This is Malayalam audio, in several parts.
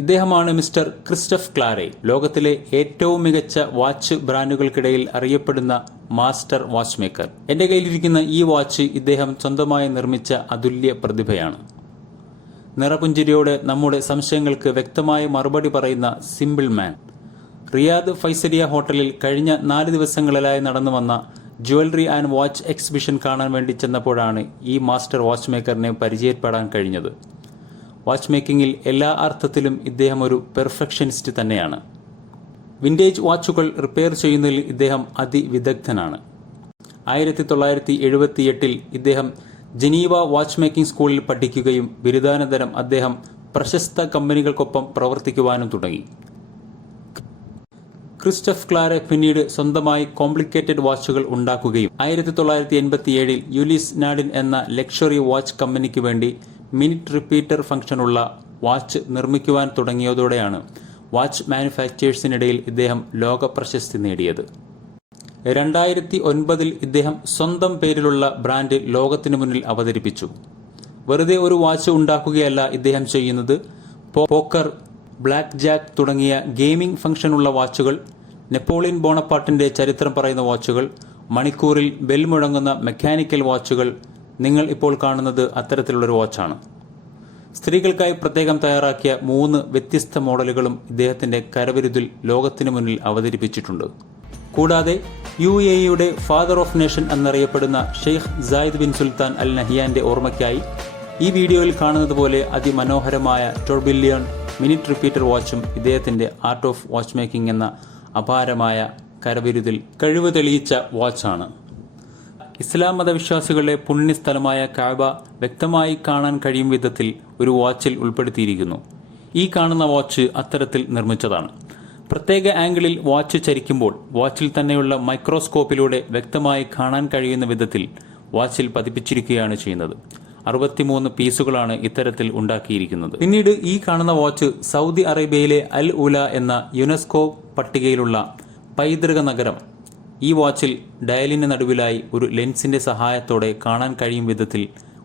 ഇദ്ദേഹമാണ് മിസ്റ്റർ ക്രിസ്റ്റഫ് ക്ലാരെ. ലോകത്തിലെ ഏറ്റവും മികച്ച വാച്ച് ബ്രാൻഡുകൾക്കിടയിൽ അറിയപ്പെടുന്ന മാസ്റ്റർ വാച്ച് മേക്കർ. എന്റെ കയ്യിലിരിക്കുന്ന ഈ വാച്ച് ഇദ്ദേഹം സ്വന്തമായി നിർമ്മിച്ച അതുല്യ പ്രതിഭയാണ്. നിറപുഞ്ചിരിയോടെ നമ്മുടെ സംശയങ്ങൾക്ക് വ്യക്തമായ മറുപടി പറയുന്ന സിമ്പിൾ മാൻ. റിയാദ് ഫൈസലിയ ഹോട്ടലിൽ കഴിഞ്ഞ 4 ദിവസങ്ങളിലായി നടന്നു വന്ന ജ്വല്ലറി ആൻഡ് വാച്ച് എക്സിബിഷൻ കാണാൻ വേണ്ടി ചെന്നപ്പോഴാണ് ഈ മാസ്റ്റർ വാച്ച് മേക്കറിനെ പരിചയപ്പെടാൻ കഴിഞ്ഞത്. വാച്ച് മേക്കിങ്ങിൽ എല്ലാ അർത്ഥത്തിലും ഇദ്ദേഹം ഒരു പെർഫെക്ഷനിസ്റ്റ് തന്നെയാണ്. വിന്റേജ് വാച്ചുകൾ റിപ്പയർ ചെയ്യുന്നതിൽ ഇദ്ദേഹം അതിവിദഗ്ധനാണ്. 1978 ഇദ്ദേഹം ജനീവ വാച്ച് മേക്കിംഗ് സ്കൂളിൽ പഠിക്കുകയും ബിരുദാനന്തരം അദ്ദേഹം പ്രശസ്ത കമ്പനികൾക്കൊപ്പം പ്രവർത്തിക്കുവാനും തുടങ്ങി. ക്രിസ്റ്റഫ് ക്ലാരെ പിന്നീട് സ്വന്തമായി കോംപ്ലിക്കേറ്റഡ് വാച്ചുകൾ ഉണ്ടാക്കുകയും 1987 യുലിസ് നാഡിൻ എന്ന ലക്ഷറി വാച്ച് കമ്പനിക്ക് വേണ്ടി മിനിറ്റ് റിപ്പീറ്റർ ഫംഗ്ഷനുള്ള വാച്ച് നിർമ്മിക്കുവാൻ തുടങ്ങിയതോടെയാണ് വാച്ച് മാനുഫാക്ചേഴ്സിനിടയിൽ ഇദ്ദേഹം ലോക പ്രശസ്തി നേടിയത്. 2009 ഇദ്ദേഹം സ്വന്തം പേരിലുള്ള ബ്രാൻഡ് ലോകത്തിനു മുന്നിൽ അവതരിപ്പിച്ചു. വെറുതെ ഒരു വാച്ച് ഉണ്ടാക്കുകയല്ല ഇദ്ദേഹം ചെയ്യുന്നത്. പോക്കർ, ബ്ലാക്ക് ജാക്ക് തുടങ്ങിയ ഗെയിമിംഗ് ഫംഗ്ഷനുള്ള വാച്ചുകൾ, നെപ്പോളിയൻ ബോണപ്പാർട്ടിന്റെ ചരിത്രം പറയുന്ന വാച്ചുകൾ, മണിക്കൂറിൽ ബെൽ മുഴങ്ങുന്ന മെക്കാനിക്കൽ വാച്ചുകൾ. നിങ്ങൾ ഇപ്പോൾ കാണുന്നത് അത്തരത്തിലുള്ളൊരു വാച്ചാണ്. സ്ത്രീകൾക്കായി പ്രത്യേകം തയ്യാറാക്കിയ 3 വ്യത്യസ്ത മോഡലുകളും ഇദ്ദേഹത്തിന്റെ കരവിരുതിൽ ലോകത്തിനു മുന്നിൽ അവതരിപ്പിച്ചിട്ടുണ്ട്. കൂടാതെ UAEയുടെ ഫാദർ ഓഫ് നേഷൻ എന്നറിയപ്പെടുന്ന ഷെയ്ഖ് സായിദ് ബിൻ സുൽത്താൻ അൽ നഹിയാന്റെ ഓർമ്മയ്ക്കായി ഈ വീഡിയോയിൽ കാണുന്നത് പോലെ അതിമനോഹരമായ ടോർബില്യൺ മിനിറ്റ് റിപ്പീറ്റർ വാച്ചും ഇദ്ദേഹത്തിന്റെ ആർട്ട് ഓഫ് വാച്ച് മേക്കിംഗ് എന്ന അപാരമായ കരവിരുതിൽ കഴിവ് തെളിയിച്ച വാച്ചാണ്. ഇസ്ലാം മതവിശ്വാസികളുടെ പുണ്യസ്ഥലമായ കഅബ വ്യക്തമായി കാണാൻ കഴിയും വിധത്തിൽ ഒരു വാച്ചിൽ ഉൾപ്പെടുത്തിയിരിക്കുന്നു. ഈ കാണുന്ന വാച്ച് അത്തരത്തിൽ നിർമ്മിച്ചതാണ്. പ്രത്യേക ആംഗിളിൽ വാച്ച് ചരിക്കുമ്പോൾ വാച്ചിൽ തന്നെയുള്ള മൈക്രോസ്കോപ്പിലൂടെ വ്യക്തമായി കാണാൻ കഴിയുന്ന വിധത്തിൽ വാച്ചിൽ പതിപ്പിച്ചിരിക്കുകയാണ് ചെയ്യുന്നത്. 63 പീസുകളാണ് ഇത്തരത്തിൽ ഉണ്ടാക്കിയിരിക്കുന്നത്. പിന്നീട് ഈ കാണുന്ന വാച്ച് സൗദി അറേബ്യയിലെ അൽ ഉല എന്ന യുനെസ്കോ പട്ടികയിലുള്ള പൈതൃക നഗരം ഈ വാച്ചിൽ ഡയലിന് നടുവിലായി ഒരു ലെൻസിന്റെ സഹായത്തോടെ കാണാൻ കഴിയും വിധത്തിൽ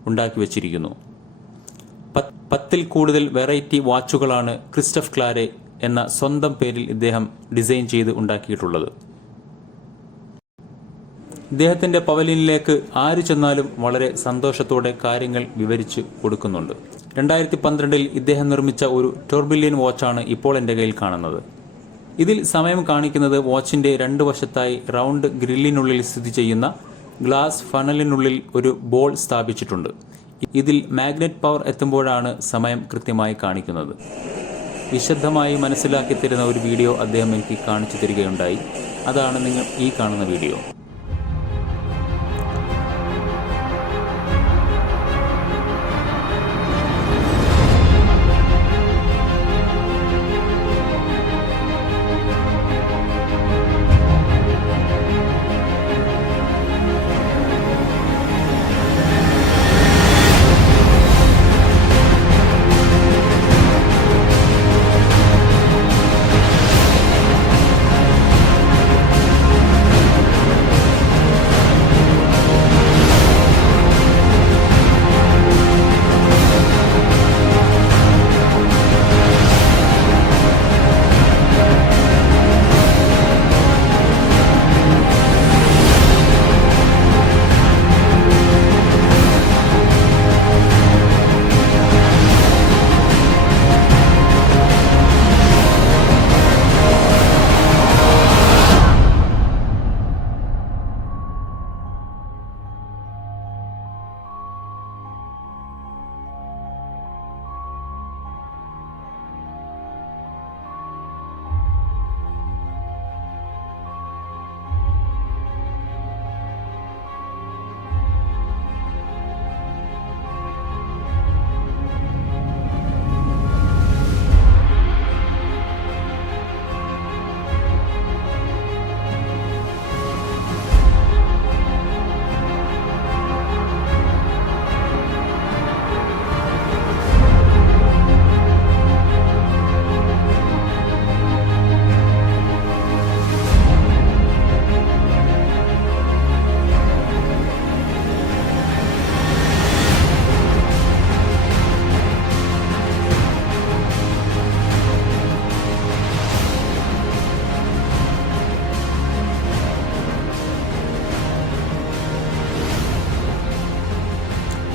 ഉണ്ടാക്കി വച്ചിരിക്കുന്നു. 10ൽ കൂടുതൽ വെറൈറ്റി വാച്ചുകളാണ് ക്രിസ്റ്റഫ് ക്ലാരെ എന്ന സ്വന്തം പേരിൽ ഇദ്ദേഹം ഡിസൈൻ ചെയ്ത് ഉണ്ടാക്കിയിട്ടുള്ളത്. ഇദ്ദേഹത്തിന്റെ പവലിയനിലേക്ക് ആര് ചെന്നാലും വളരെ സന്തോഷത്തോടെ കാര്യങ്ങൾ വിവരിച്ചു കൊടുക്കുന്നുണ്ട്. 2012 ഇദ്ദേഹം നിർമ്മിച്ച ഒരു ടോർബില്യൺ വാച്ചാണ് ഇപ്പോൾ എൻ്റെ കയ്യിൽ കാണുന്നത്. ഇതിൽ സമയം കാണിക്കുന്നത് വാച്ചിന്റെ 2 വശത്തായി റൗണ്ട് ഗ്രില്ലിനുള്ളിൽ സ്ഥിതി ചെയ്യുന്ന ഗ്ലാസ് ഫണലിനുള്ളിൽ ഒരു ബോൾ സ്ഥാപിച്ചിട്ടുണ്ട്. ഇതിൽ മാഗ്നറ്റ് പവർ എത്തുമ്പോഴാണ് സമയം കൃത്യമായി കാണിക്കുന്നത്. വിശദമായി മനസ്സിലാക്കി തരുന്ന ഒരു വീഡിയോ അദ്ദേഹം എനിക്ക് കാണിച്ചു തരികയുണ്ടായി. അതാണ് നിങ്ങൾ ഈ കാണുന്ന വീഡിയോ.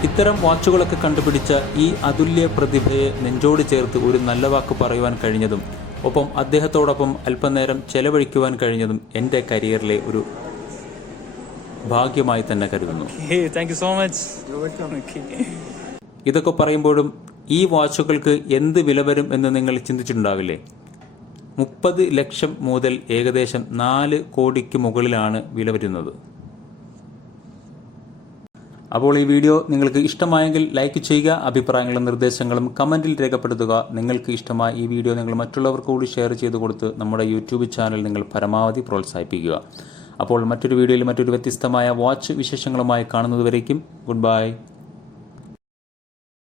ഇത്തരം വാച്ചുകളൊക്കെ കണ്ടുപിടിച്ച ഈ അതുല്യ പ്രതിഭയെ നെഞ്ചോട് ചേർത്ത് ഒരു നല്ല വാക്ക് പറയുവാൻ കഴിഞ്ഞതും ഒപ്പം അദ്ദേഹത്തോടൊപ്പം അല്പനേരം ചെലവഴിക്കുവാൻ കഴിഞ്ഞതും എൻ്റെ കരിയറിലെ ഒരു ഭാഗ്യമായി തന്നെ കരുതുന്നു. ഇതൊക്കെ പറയുമ്പോഴും ഈ വാച്ചുകൾക്ക് എന്ത് വില വരും എന്ന് നിങ്ങൾ ചിന്തിച്ചിട്ടുണ്ടാവില്ലേ? 30 ലക്ഷം മുതൽ ഏകദേശം 4 കോടിക്ക് മുകളിലാണ് വില വരുന്നത്. അപ്പോൾ ഈ വീഡിയോ നിങ്ങൾക്ക് ഇഷ്ടമായെങ്കിൽ ലൈക്ക് ചെയ്യുക, അഭിപ്രായങ്ങളും നിർദ്ദേശങ്ങളും കമൻറ്റിൽ രേഖപ്പെടുത്തുക. നിങ്ങൾക്ക് ഇഷ്ടമായ ഈ വീഡിയോ നിങ്ങൾ മറ്റുള്ളവർക്ക് കൂടി ഷെയർ ചെയ്ത് കൊടുത്ത് നമ്മുടെ യൂട്യൂബ് ചാനൽ നിങ്ങൾ പരമാവധി പ്രോത്സാഹിപ്പിക്കുക. അപ്പോൾ മറ്റൊരു വീഡിയോയിൽ മറ്റൊരു വ്യത്യസ്തമായ വാച്ച് വിശേഷങ്ങളുമായി കാണുന്നതുവരേക്കും ഗുഡ് ബൈ.